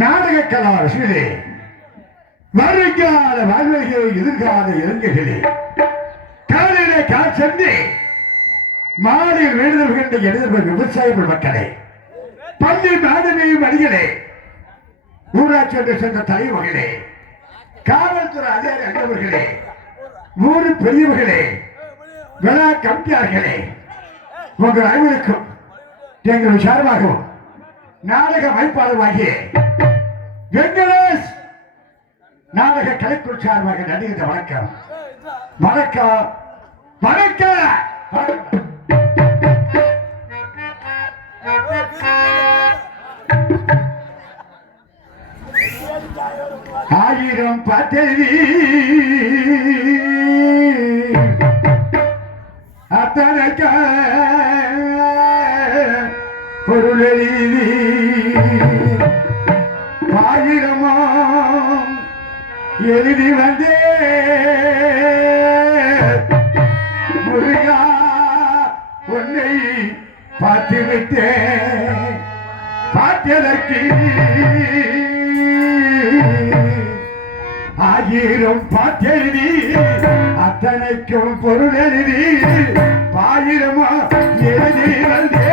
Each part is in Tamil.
நாடக கலாரசிகளே, வருங்கால வாழ்வர்களே, எதிர்கால இளைஞர்களே, காலையிலே காற்று மாலையில் வேண்டுதல்கின்ற எழுதல் விவசாய மக்களே, பள்ளி மாணவியும் அடிகளே, ஊராட்சி ஒன்றை சேர்ந்த தலைவர்களே, காவல்துறை அதிகாரி அங்கவர்களே, ஊரு பெரியவர்களே, விழா கம்பியார்களே, உங்கள் அனைவருக்கும் எங்கள் சார்பாகவும் நாடக அமைப்பாளராகிய வெங்கடேஷ் நாடக கலைக்குழு சார்பாக நடிகர் வணக்கம். வணக்கம் வணக்கம். ஆயிரம் பதவி அத்தனைக்க பொருளெழி ஆயிரமாம் எழுதி வந்தே முருகா உன்னை பார்த்துவிட்டேன். பார்த்ததற்கு ஆயிரம் பாட்டெழுதி அத்தனைக்கும் பொருள் எழுதி ஆயிரமா எழுதி வந்தே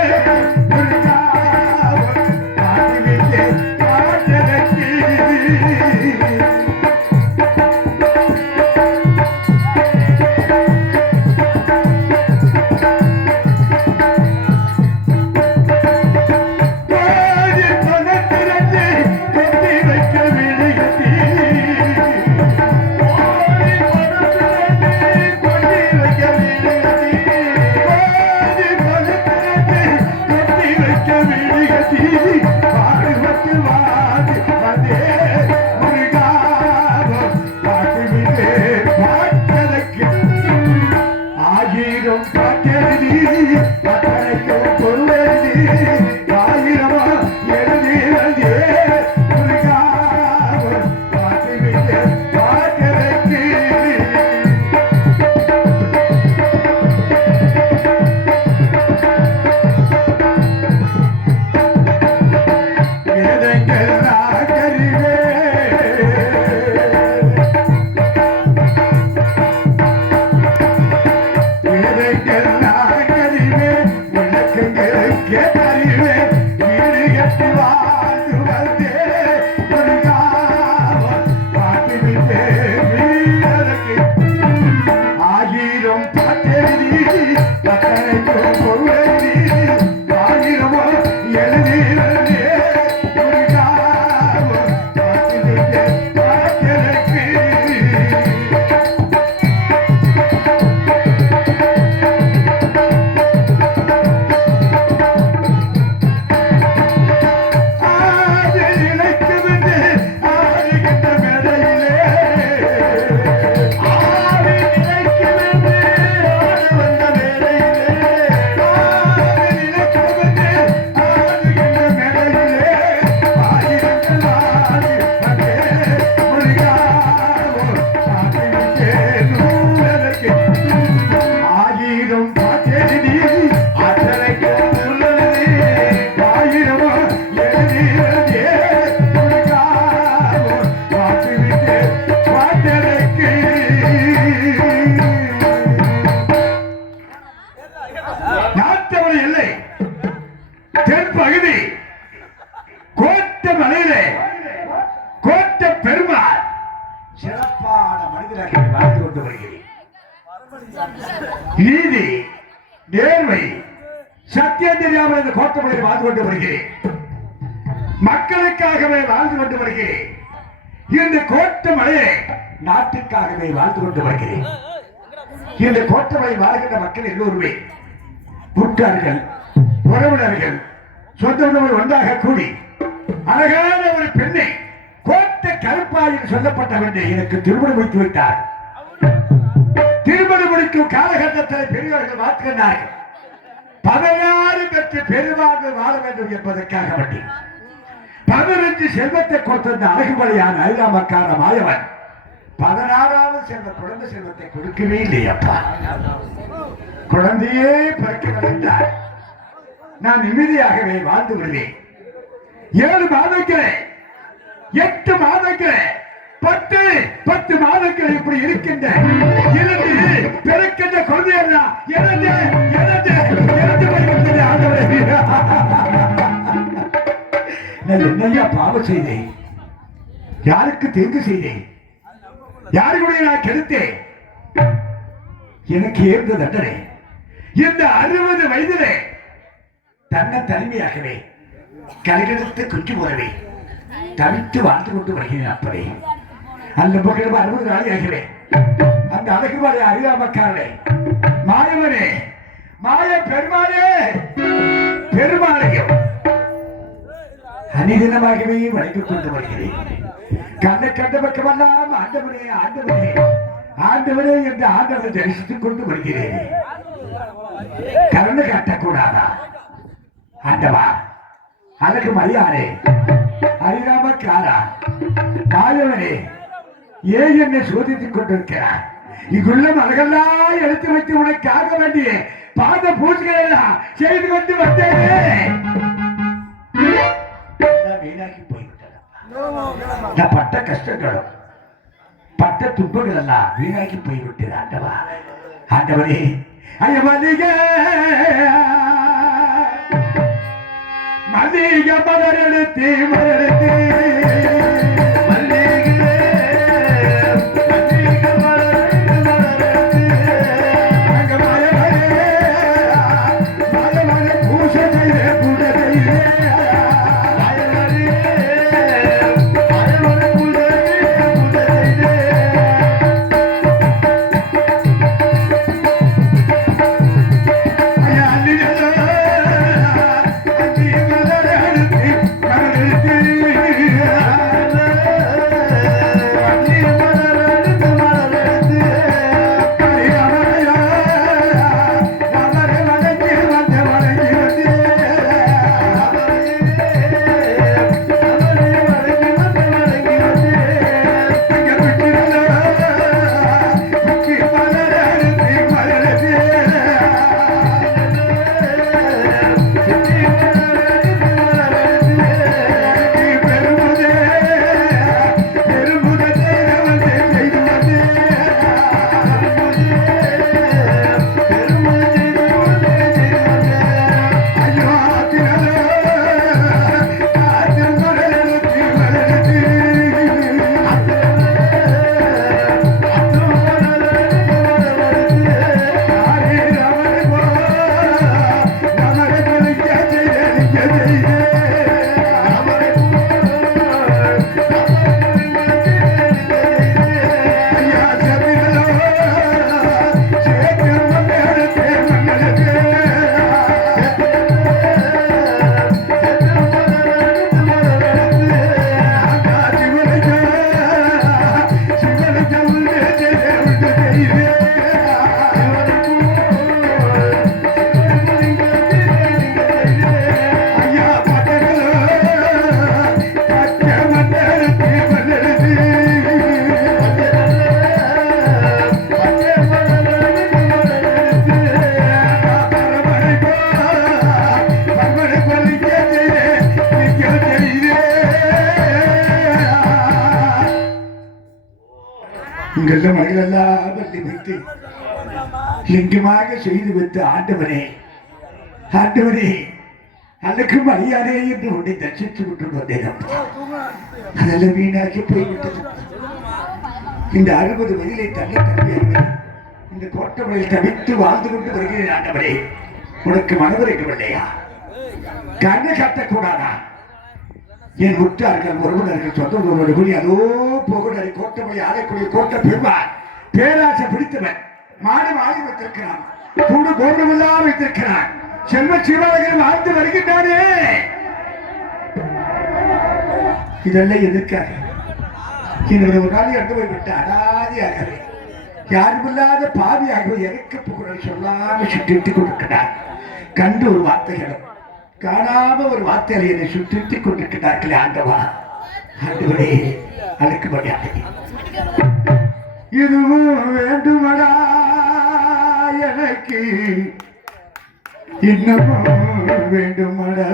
வாழ்ந்து கொண்டு வருகிறேன். நீதி நேர்மை சத்தியம் தெரியாமல் இந்த கோட்டமலையில் வாழ்ந்து கொண்டு வருகிறேன். மக்களுக்காகவே வாழ்ந்து கொண்டு வருகிறேன். இந்த கோட்டமலையை நாட்டுக்காகவே வாழ்ந்து கொண்டு வருகிறேன். இந்த கோட்டமலை வாழ்கின்ற மக்கள் எல்லோருமே உற்றார்கள் உறவினர்கள் சொந்தங்கள் ஒன்றாக கூடி அழகான ஒரு பெண்ணை கோட்டை கருப்பாயில் சொல்லப்பட்டவன் எனக்கு திருமணம் முடித்து விட்டார். திருமணம் முடிக்கும் காலகட்டத்தில் பெரியவர்கள் வாக்குகிறார்கள் 16 பெற்று பெருவாழ்வு வாழ வேண்டும் என்பதற்காக வேண்டி 15 செல்வத்தை கொடுத்த அழகுமலையான ஐராமக்கார மாயவன் 16வது செல்வ குழந்தை செல்வத்தை கொடுக்கவே இல்லையப்பா. குழந்தையே பிறக்க என்றார். நான் நிம்மதியாகவே வாழ்ந்து வருவேன். 7 மாதங்களே 8 மாதங்களே 10 மாதங்கள் இப்படி இருக்கின்ற இருந்து பிறக்கின்ற குழந்தையெல்லாம் இறந்து போய்விட்டது. ஆண்டவரே, நான் என்னையா பாவம் செய்தேன்? யாருக்கு தீங்கு செய்தேன்? யாருடைய நான் கெடுத்தேன்? எனக்கு ஏற்ற தண்டனை இந்த 60 வயதிலே தன்னை தனிமையாகவே கலைகெடுத்து குஞ்சு போறவே தவித்து வாழ்ந்து கொண்டு வருகிறேன். அப்பவே அந்த பக்கம் 60 நாளையாகவே அந்த அழகுமலை அறியாமக்காரே மாயவனே மாய பெருமாளே பெருமாளையும் அனிதினமாகவே வணங்கிக் கொண்டு வருகிறேன். கண்ணை கண்ட பக்கமெல்லாம் ஆண்டவனே ஆண்டவனே ஆண்டவனே என்று ஆண்டவனை தரிசித்துக் கொண்டு வருகிறேன். கருணை காட்டக்கூடாதா ஆண்டவா? அழகு மரியாதை அறியாமக்காரா மாயவனே ஏன் என்னை சோதித்துக் கொண்டிருக்கிறார்? இங்குள்ள அழகெல்லாம் எடுத்து வைத்து உனக்காக வேண்டிய பாத பூஜைகள் எல்லாம் செய்து கொண்டு வந்தேனே, வீணாக்கி போய்விட்டது. நான் பட்ட கஷ்டங்களும் பட்ட துன்பங்கள் எல்லாம் வீணாக்கி போய்விட்டது. ஆண்டவா ஆண்டவரே ஐய மல்லிக மல்லிக மலர் எடுத்து மலரெடுத்து இங்குள்ள மகளெல்லாம் பற்றி வைத்து லிங்கமாக செய்து வைத்து ஆண்டவனே ஆண்டவனே அழகு மரியாதை என்று உன்னை தரிசித்து விட்டு வந்தேன். அதெல்லாம் வீணாக்கி போய்விட்டது. இந்த 60 வயதிலே தன்னை தம்பியாக இந்த கோட்டமலையில் தவித்து வாழ்ந்து கொண்டு வருகிறேன் ஆண்டவரே. உனக்கு மனதிருக்கவில்லையா? கண்ணு கட்டக்கூடாதா? என் உற்றார்கள் உறவினர்கள் சொந்த ஒருவரை கூறி அதோ போகுடரை கோட்டமலை ஆலைக்குரிய கோட்ட பெருமாள் பேராசை பிடித்தவன் மாடு வாங்கி வைத்திருக்கிறான், கூடு கோபமெல்லாம் வைத்திருக்கிறான், செல்வ சிவாலகன் வாழ்ந்து வருகின்றானே. இதெல்லாம் எதிர்க்காக என்னுடைய ஒரு நாள் இறந்து போய்விட்ட அனாதியாகவே யாருமில்லாத பாவியாகவே இறக்க புகழ் சொல்லாமல் சுட்டிட்டுக் கொண்டிருக்கிறார். கண்டு ஒரு வார்த்தைகளும் காணாம ஒரு வார்த்தைகளை என்னை சுட்டிட்டுக் கொண்டிருக்கிறார்களே ஆண்டவா. ஆண்டவரே அதற்கு மரியாதை இதுவும் வேண்டுமடா எனக்கு, இன்னமும் வேண்டுமடா.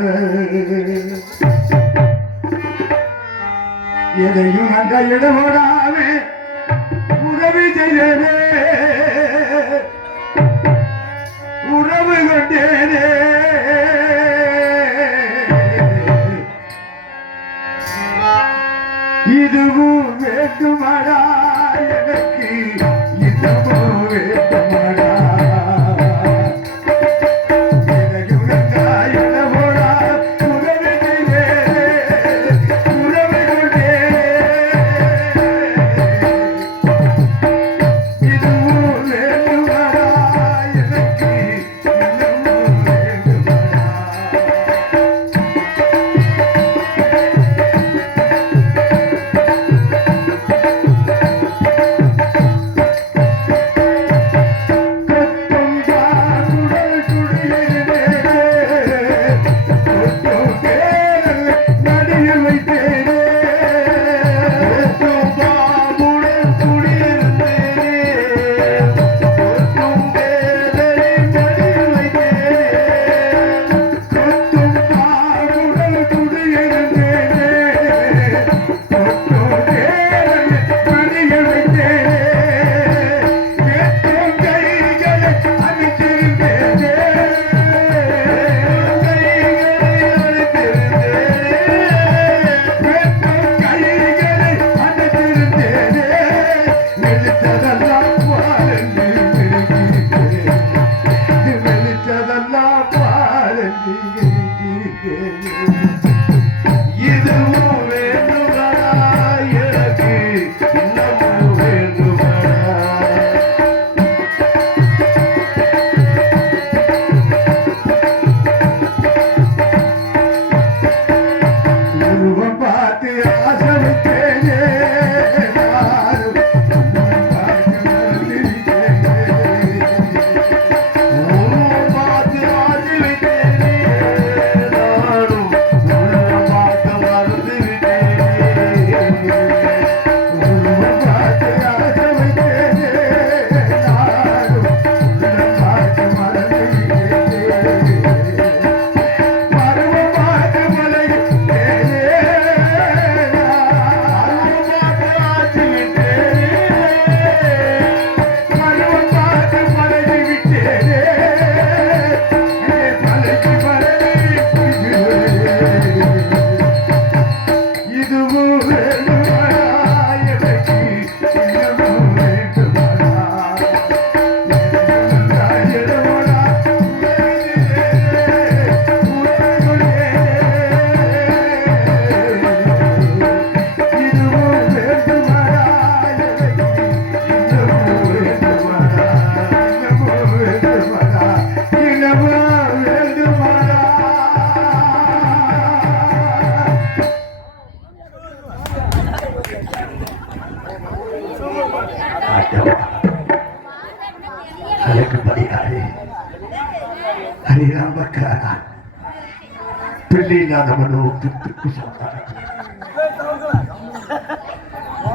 எதையும் அந்த இடமோடாமே உதவி செய்தேனே, உறவு கொண்டேனே. இதுவும் வேண்டுமடா எனக்கு, இன்னமும் வேண்டுமடா.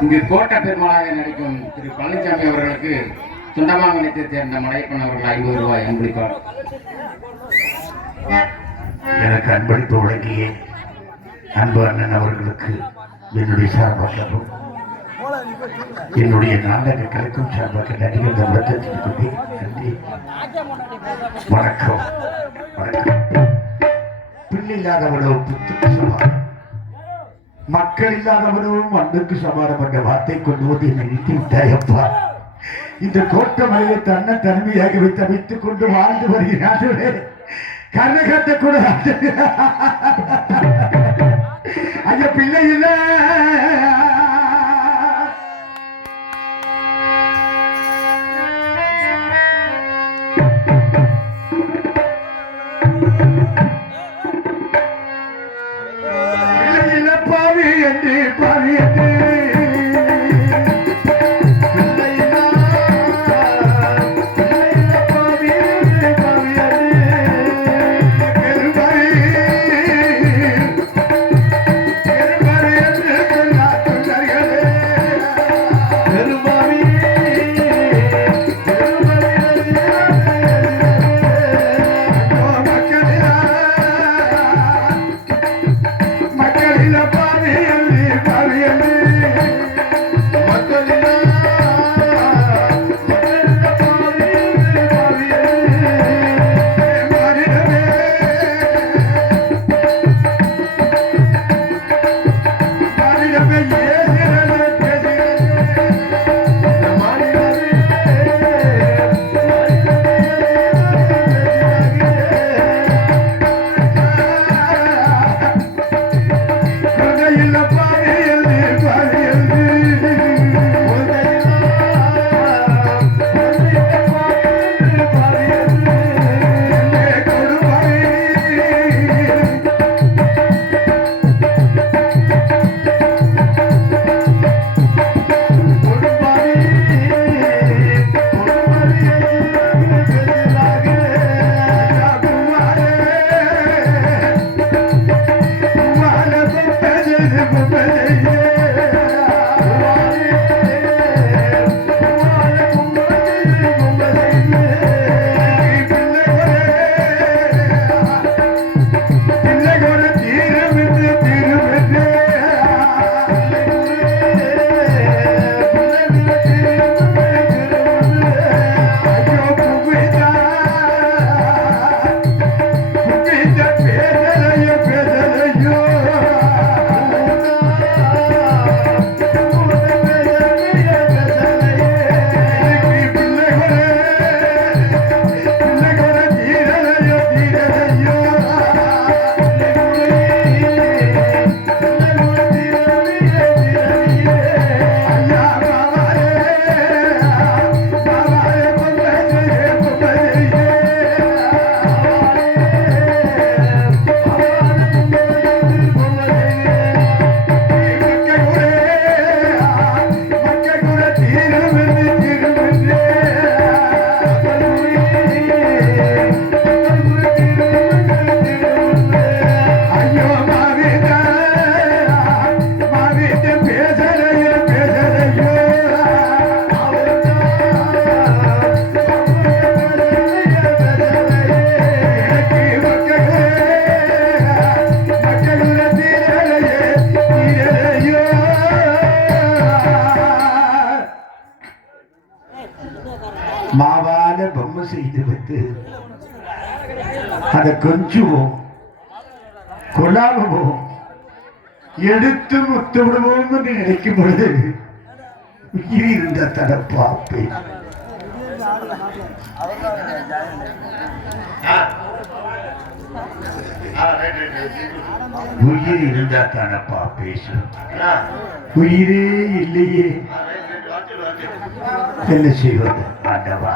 இங்கு கோட்ட பெருமாளாக நடிக்கும் திரு பழனிசாமி அவர்களுக்கு சுண்டமாங்கலத்தை சேர்ந்த மலையப்பன் அவர்கள் 50 ரூபாய் அன்பளிப்பார். எனக்கு அன்பளிப்பு வழங்கிய அன்பு அண்ணன் அவர்களுக்கு என்னுடைய சார்பாகவும் என்னுடைய நாடக கலைக்கும் சார்பாக நடிகர் தம்பத்திற்கு கொண்டு நன்றி. வணக்கம். வணக்கம். பிள்ளையில்லாதவளோ புத்துக்கு சவால். மக்கள் இல்லாதவனும் அன்புக்கு சமானம் என்ற வார்த்தை கொண்டு வந்து என்னை நிறுத்தி விட்டாயப்பா. இந்த கோட்டமலையை தன்னை தனிமையாகவே தவித்துக் கொண்டு வாழ்ந்து வருகிறார்களே, கண்ணை கட்ட கூட அந்த பிள்ளை இல்லை. பாவி என்று பாவி என்று மாவான பொம்மை செய்து வைத்து அதை கொஞ்சுவோம், கொண்டாடுவோம், எடுத்து முத்து விடுவோம் என்று நினைக்கும் பொழுது உயிர் இருந்த தடப்பாப்பை உயிர் இருந்தா தானப்பா பேசும். உயிரே இல்லையே, என்ன செய்வது ஆண்டவா?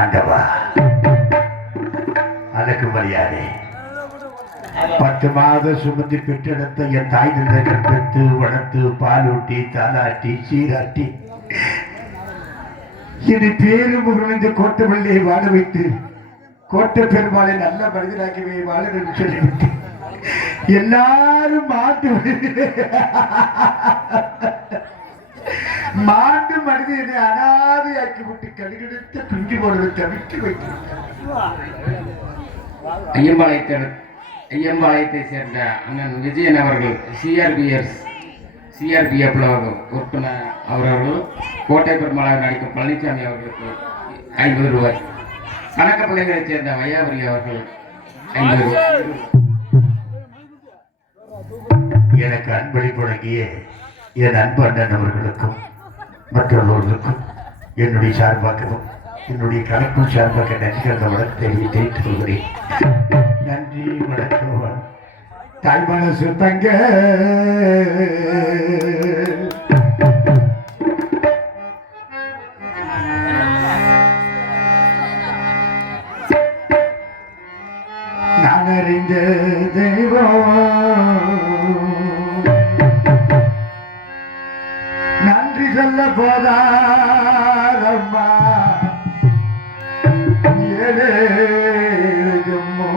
ஆண்டவா அதற்கு மரியாதை 10 மாதம் சுமந்து பெற்றெடுத்த என் தாய் தந்தைகள் பெற்று வளர்த்து பாலூட்டி தாலாட்டி சீராட்டி என்னை பேரு முருகன் இந்த கோட்டமல்லியை வாழ வைத்து கோட்டை பெருமாளை நல்ல மனிதனாகவே வாழ சொல்லிவிட்டு எல்லாரும் மாண்டு மனிதனை அனாதையாக்கி விட்டு கடுகெடுத்து குஞ்சு போடுவது தவிர்த்து வைத்திருக்கிறார். ஐயம்பாளையத்தை சேர்ந்த அண்ணன் விஜயன் அவர்கள் சிஆர்பிஎஃப் உறுப்பினர் அவர்கள் கோட்டை பெருமாளாக நடிக்கும் பழனிசாமி அவர்களுக்கு 50 ரூபாய். கணக்கப்பிள்ளைகளைச் சேர்ந்த வையாபுரி அவர்கள் 50 ரூபாய். எனக்கு அன்பளிப்பு வழங்கிய என் அன்பு அண்ணன் அவர்களுக்கும் மற்றவர்களுக்கும் என்னுடைய சார்பாகவும் என்னுடைய கணக்கும் சார்பாக நன்றி அந்த வழக்கு தெரிவித்து கொள்கிறேன். நன்றி வணக்கம். தாய் மனசு தங்க நான் அறிந்த தெய்வம் நன்றி சொல்ல போதாரம்மா ஏழேழமோ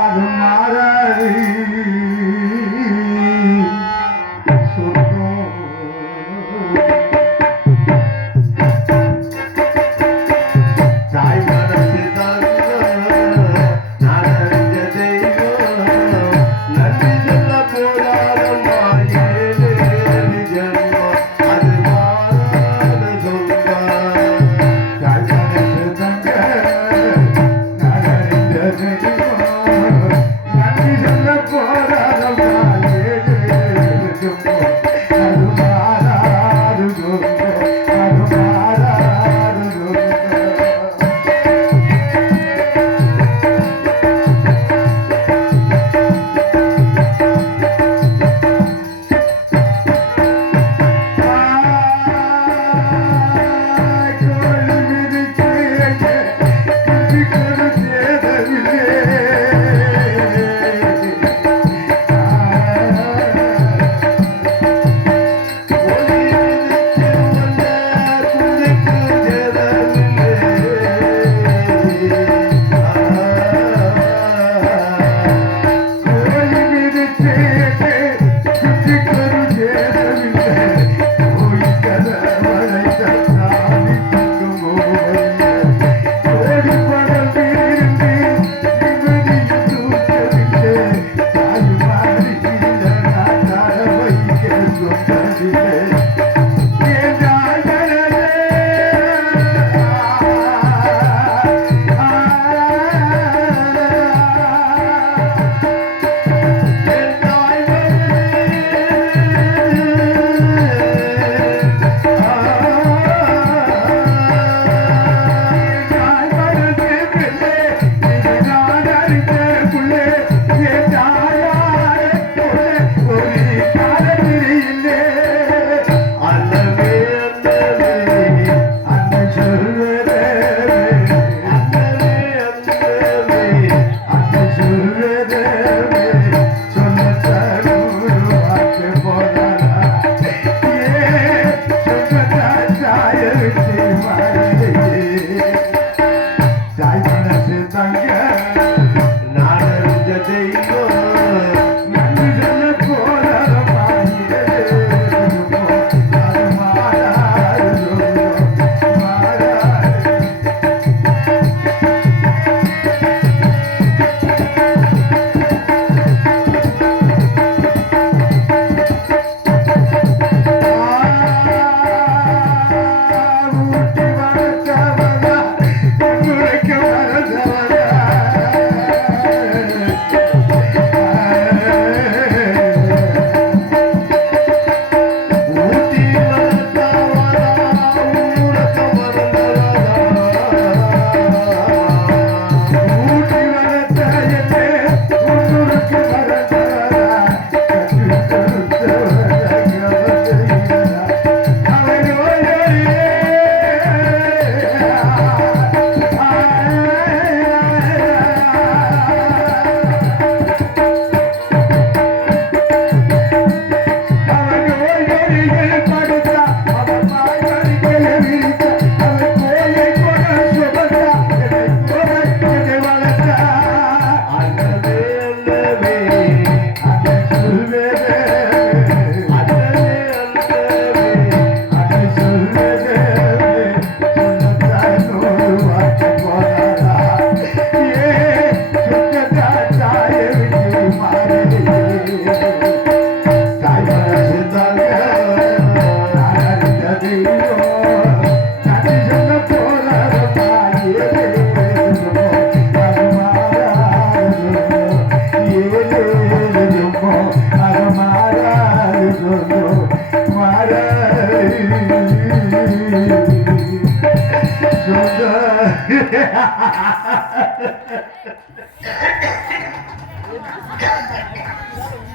அது மாறாது சொர்க்கம். தாய் மனசு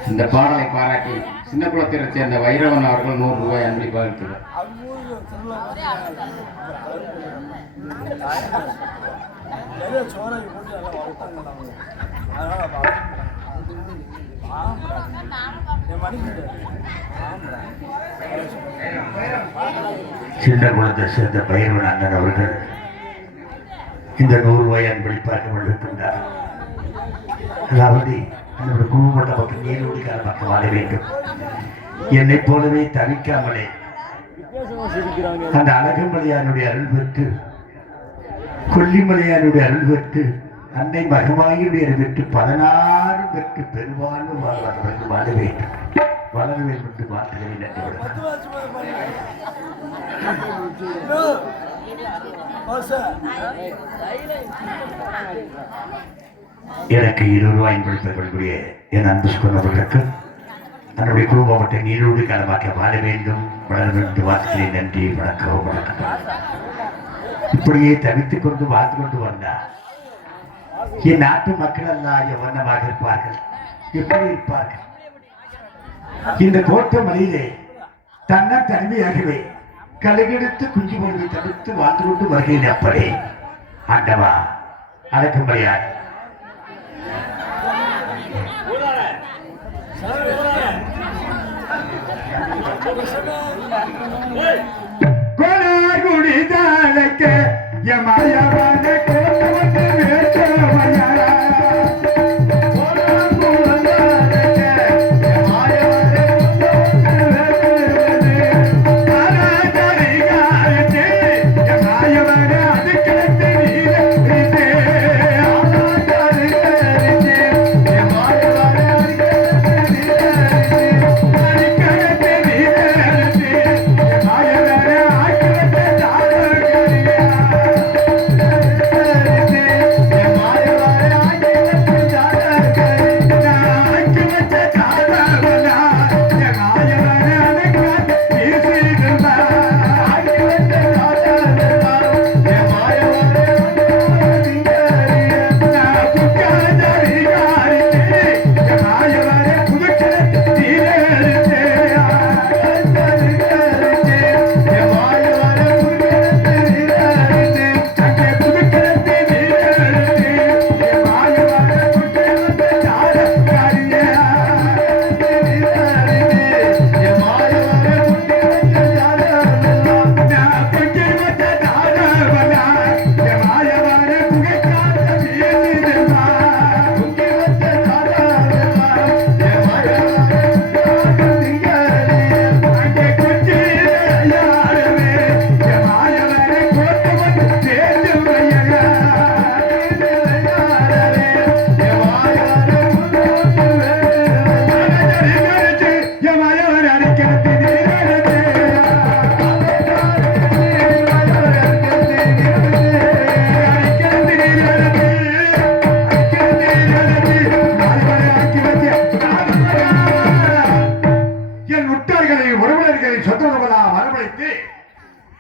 இந்த பாடலை பாராட்டி சின்ன குளத்தை சேர்ந்த வைரவன் அவர்கள் 100 ரூபாய் அன்பளிப்பாக இருக்கிறார். சின்ன குளத்தை சேர்ந்த பைரவன் அண்ணன் அவர்கள் இந்த 100 ரூபாய் அன்பளிப்பாக வழங்குகின்றார். அதாவது என்னோட குடும்பப்பட்ட மக்கள் நீரோடிக்கார மக்கள் வாழ வேண்டும். என்னை போலவே தவிக்காமலே அந்த அழகுமலையானுடைய அருள் பெற்று கொல்லிமலையானுடைய அருள் பெற்று அன்னை மகமாயினுடைய அருள் பெற்று 16 பெற்று பெருவாழ்வு வாழ்வார்கள் வாழ வேண்டும். வளர வேண்டும் என்று வாழ்த்துகிறேன். எனக்கு 20 ரூபாய் என்பதற்குரிய என் அன்பு சொன்னவர்களுக்கு தன்னுடைய குடும்பம் மட்டும் நீரோடு காலமாக்க வாழ வேண்டும், வளர வேண்டும் வாழ்த்துகிறேன். நன்றி, வணக்கம், வணக்கம். இப்படியே தவித்துக் கொண்டு வாழ்ந்து கொண்டு வந்தார். என் நாட்டு மக்கள் எல்லாம் எவ்வண்ணமாக இருப்பார்கள், எப்படி இருப்பார்கள்? இந்த கோட்டை மலையிலே தன்னால் தனிமையாகவே கலைகெடுத்து குஞ்சு பொழுது தடுத்து வாழ்ந்து கொண்டு வருகிறேன். அப்படி ஆண்டவா அடக்கும்படியார் கொலாகுடி தாளக்க யமாயவான கோட்டவன் வேட்டவனாரா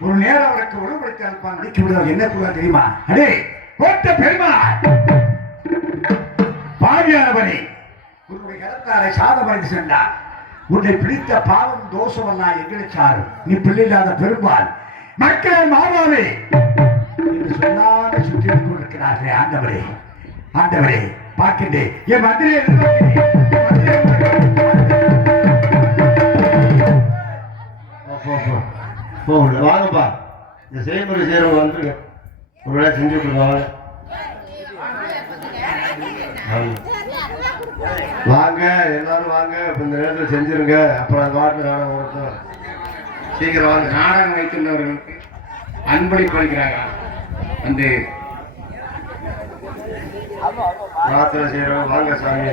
ஒரு நேரம் அவருக்கு ஒழுங்குபடுத்தி அனுப்பான் நடிக்க விடுவார். என்ன கூட தெரியுமா? அடே கோட்ட பெருமாள் பாவியானவனே, உன்னுடைய கரத்தாரை சாதமடைந்து சென்றார். உன்னை பிடித்த பாவம் தோஷமெல்லாம் எங்களை சாரும். நீ பிள்ளை இல்லாத பெருமாள் மக்கள் மாமாவே என்று சொல்லாத சுற்றி கொண்டிருக்கிறார்களே. ஆண்டவரே, ஆண்டவரே பார்க்கின்றேன். என் மந்திரியை வாங்கப்பா, இந்த செய்முறை செய்யறவங்க வந்துருங்க, ஒரு வேலை செஞ்சு கொடுங்க. வாங்க எல்லாரும் வாங்க, இப்போ இந்த நேரத்தில் செஞ்சிருங்க. அப்புறம் அந்த வாட்டில் நாடகம் ஓடட்டும். சீக்கிரம் வாங்க. நாடகம் வைத்துள்ளவர்களுக்கு அன்பளிப்பு அளிக்கிறாங்க. வந்து ராத்திரி செய்யறோம். வாங்க சாமி.